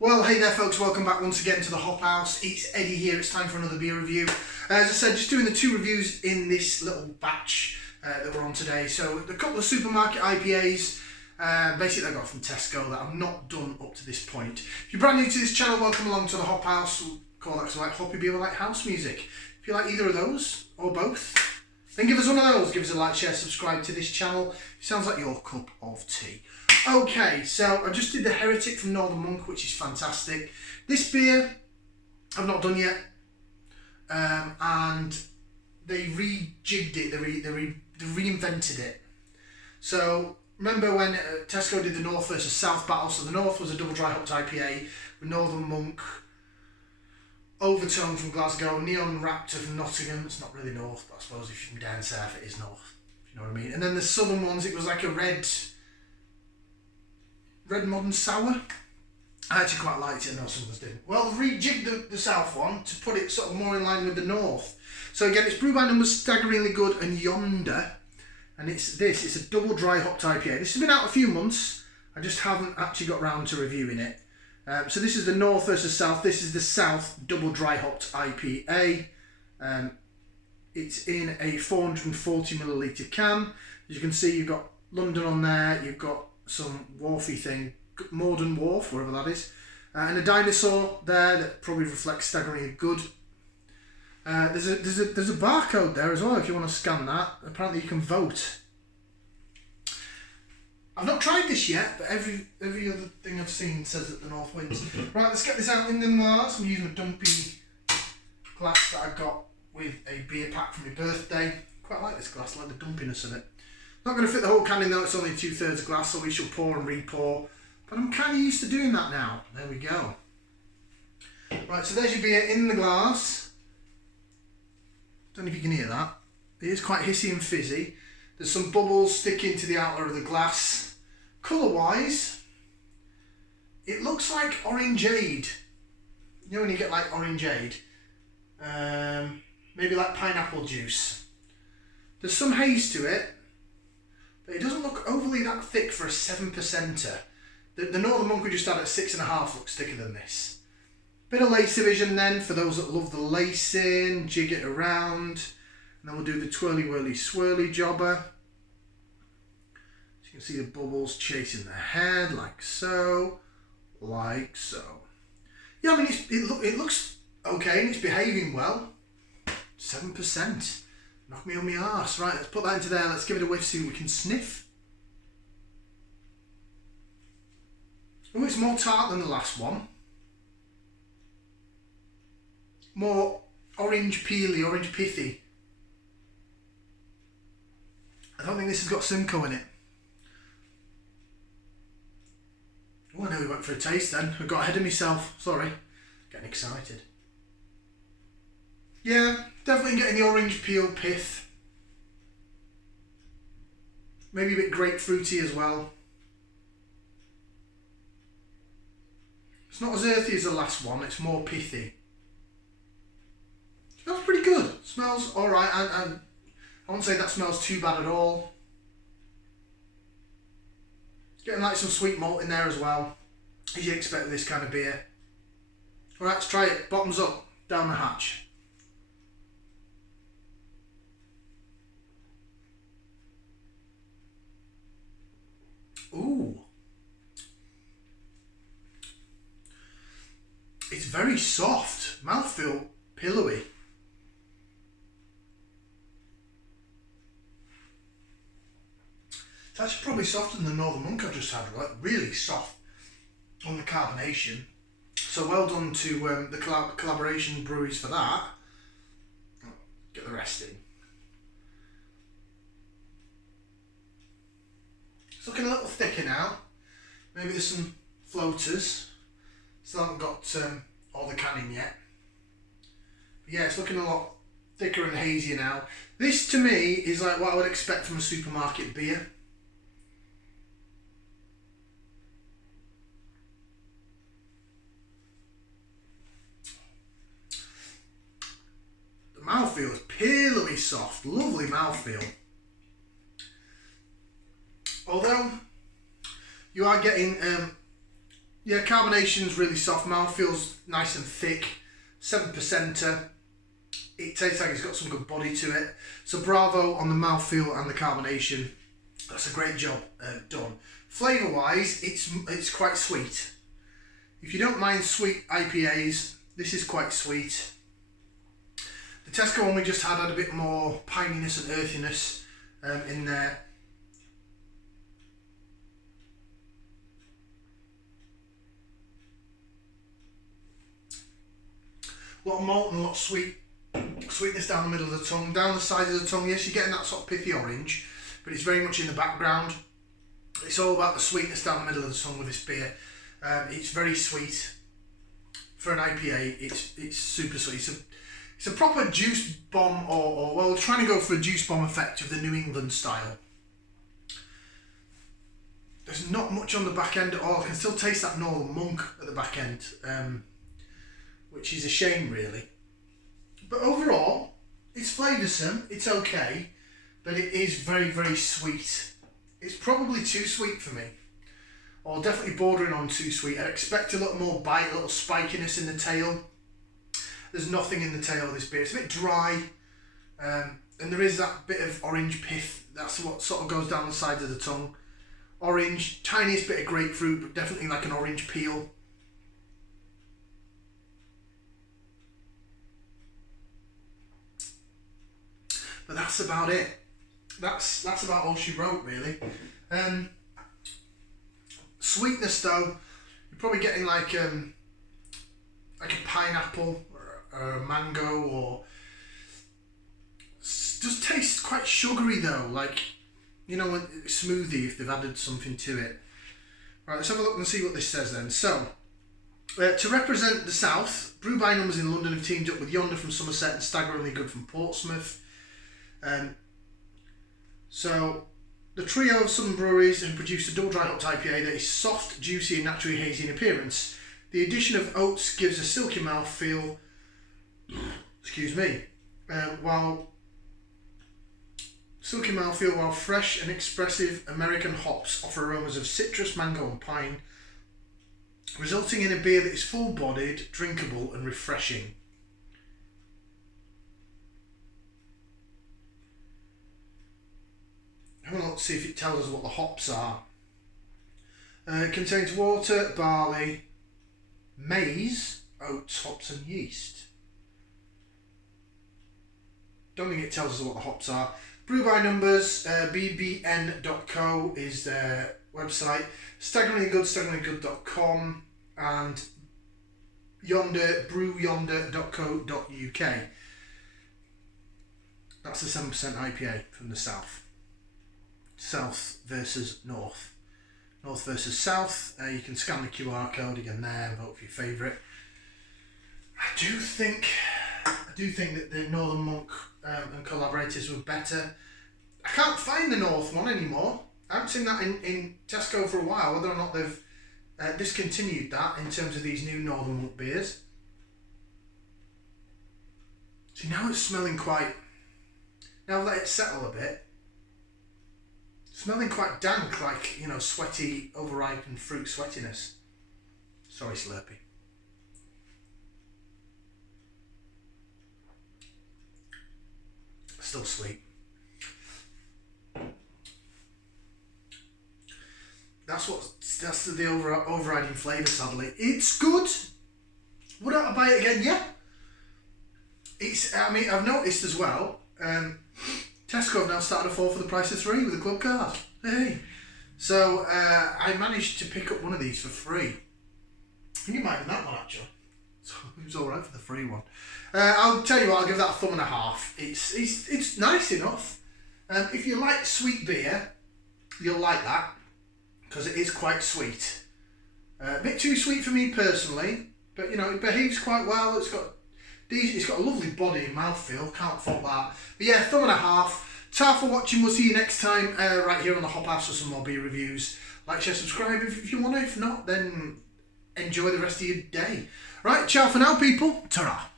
Well, hey there folks, welcome back once again to the Hop House. It's Eddie here, it's time for another beer review. As I said, just doing the two reviews in this little batch that we're on today. So a couple of supermarket IPAs, basically I got from Tesco that I've not done up to this point. If you're brand new to this channel, welcome along to the Hop House. We'll call that because I like hoppy beer, I like house music. If you like either of those, or both, then give us one of those. Give us a like, share, subscribe to this channel. It sounds like your cup of tea. Okay, so I just did the Heretic from Northern Monk, which is fantastic. This beer I've not done yet, and they rejigged it, they reinvented it. So remember when Tesco did the North versus South battle? So the North was a double dry hopped IPA with Northern Monk, Overtone from Glasgow, Neon Raptor from Nottingham. It's not really North, but I suppose if you're from down south it is North, if you know what I mean. And then the Southern ones, it was like a red modern sour. I actually quite liked it, I know some of us didn't. Well, I've rejigged the South one to put it sort of more in line with the North. So again, it's Brew By Numbers, Staggeringly Good and Yonder. And it's a double dry hopped IPA. This has been out a few months. I just haven't actually got round to reviewing it. So this is the North versus South. This is the South double dry hopped IPA. It's in a 440ml can. As you can see, you've got London on there. You've got some wharfy thing, Morden Wharf, wherever that is, and a dinosaur there that probably reflects Staggeringly Good. There's a barcode there as well if you want to scan that. Apparently you can vote. I've not tried this yet, but every other thing I've seen says that the North wins. Right, let's get this out in the glass. I'm using a dumpy glass that I got with a beer pack for my birthday. Quite like this glass, I like the dumpiness of it. Not going to fit the whole can in though, it's only 2/3 glass, so we shall pour and re-pour. But I'm kind of used to doing that now. There we go. Right, so there's your beer in the glass. Don't know if you can hear that. It is quite hissy and fizzy. There's some bubbles sticking to the outer of the glass. Colour-wise, it looks like orangeade. You know when you get like orangeade? Maybe like pineapple juice. There's some haze to it. But it doesn't look overly that thick for a 7%er. The Northern Monk we just had at 6.5 looks thicker than this. Bit of lace division then for those that love the lacing, jig it around. And then we'll do the twirly whirly swirly jobber. So you can see the bubbles chasing the head like so. Like so. Yeah, I mean it looks okay and it's behaving well. 7%. Knock me on my arse. Right, let's put that into there. Let's give it a whiff, see what we can sniff. Oh, it's more tart than the last one. More orange peely, orange pithy. I don't think this has got Simcoe in it. Oh, I nearly went for a taste then. I got ahead of myself. Sorry. Getting excited. Yeah, definitely getting the orange peel pith. Maybe a bit grapefruity as well. It's not as earthy as the last one, it's more pithy. Smells pretty good. Smells alright, and I won't say that smells too bad at all. Getting like some sweet malt in there as well, as you expect with this kind of beer. Alright, let's try it. Bottoms up, down the hatch. Ooh. It's very soft. Mouthfeel pillowy. It's actually probably softer than the Northern Monk I've just had, like really soft on the carbonation. So well done to the collaboration breweries for that. Get the rest in. It's looking a little thicker now. Maybe there's some floaters. Still haven't got all the canning yet. But yeah, it's looking a lot thicker and hazier now. This to me is like what I would expect from a supermarket beer. The mouthfeel is pillowy soft, lovely mouthfeel. Although you are getting Yeah, carbonation's really soft, mouthfeel's nice and thick, 7%er. It tastes like it's got some good body to it. So bravo on the mouthfeel and the carbonation. That's a great job done. Flavour wise, it's quite sweet. If you don't mind sweet IPAs, this is quite sweet. The Tesco one we just had a bit more pininess and earthiness in there. A lot of malt and a lot of sweetness down the middle of the tongue. Down the side of the tongue, yes, you're getting that sort of pithy orange, but it's very much in the background. It's all about the sweetness down the middle of the tongue with this beer. It's very sweet. For an IPA, it's super sweet. It's a proper juice bomb, or well, trying to go for a juice bomb effect of the New England style. There's not much on the back end at all. I can still taste that Northern Monk at the back end. Which is a shame really. But overall, it's flavoursome, it's okay, but it is very, very sweet. It's probably too sweet for me, or definitely bordering on too sweet. I'd expect a little more bite, a little spikiness in the tail. There's nothing in the tail of this beer. It's a bit dry, and there is that bit of orange pith. That's what sort of goes down the side of the tongue. Orange, tiniest bit of grapefruit, but definitely like an orange peel. But that's about it. That's about all she wrote really. Sweetness though, you're probably getting like a pineapple or a mango, or does taste quite sugary though, like, you know, a smoothie if they've added something to it. Right, let's have a look and see what this says then. So, to represent the South, Brew By Numbers in London have teamed up with Yonder from Somerset and Staggeringly Good from Portsmouth. So the trio of southern breweries have produced a double dry hopped IPA that is soft, juicy and naturally hazy in appearance. The addition of oats gives a silky mouth feel, while fresh and expressive American hops offer aromas of citrus, mango and pine, resulting in a beer that is full-bodied, drinkable and refreshing. Let's see if it tells us what the hops are. It contains water, barley, maize, oats, hops and yeast. Don't think it tells us what the hops are. Brew By Numbers, bbn.co is their website. Staggeringly Good, staggeringlygood.com, and Yonder, brewyonder.co.uk. That's the 7% IPA from the South. South versus North. North versus South. You can scan the QR code again there and vote for your favourite. I do think that the Northern Monk and collaborators were better. I can't find the North one anymore. I haven't seen that in Tesco for a while, whether or not they've discontinued that in terms of these new Northern Monk beers. See, now it's smelling quite... Now let it settle a bit. Smelling quite dank, like, you know, sweaty, overripened fruit sweatiness. Sorry, Slurpee. Still sweet. That's the overriding flavour, sadly. It's good. Would I buy it again? Yeah. I've noticed as well, Tesco have now started a 4 for the price of 3 with a club card. Hey. So I managed to pick up one of these for free. I think it might have been that one actually. So it was alright for the free one. I'll tell you what, I'll give that a 1.5. It's nice enough. If you like sweet beer, you'll like that, because it is quite sweet. A bit too sweet for me personally, but you know, it behaves quite well. It's got a lovely body and mouthfeel, can't fault that. But yeah, 1.5. Ta for watching, we'll see you next time right here on the Hop House for some more beer reviews. Like, share, subscribe if you want to. If not, then enjoy the rest of your day. Right, ciao for now people, ta-ra.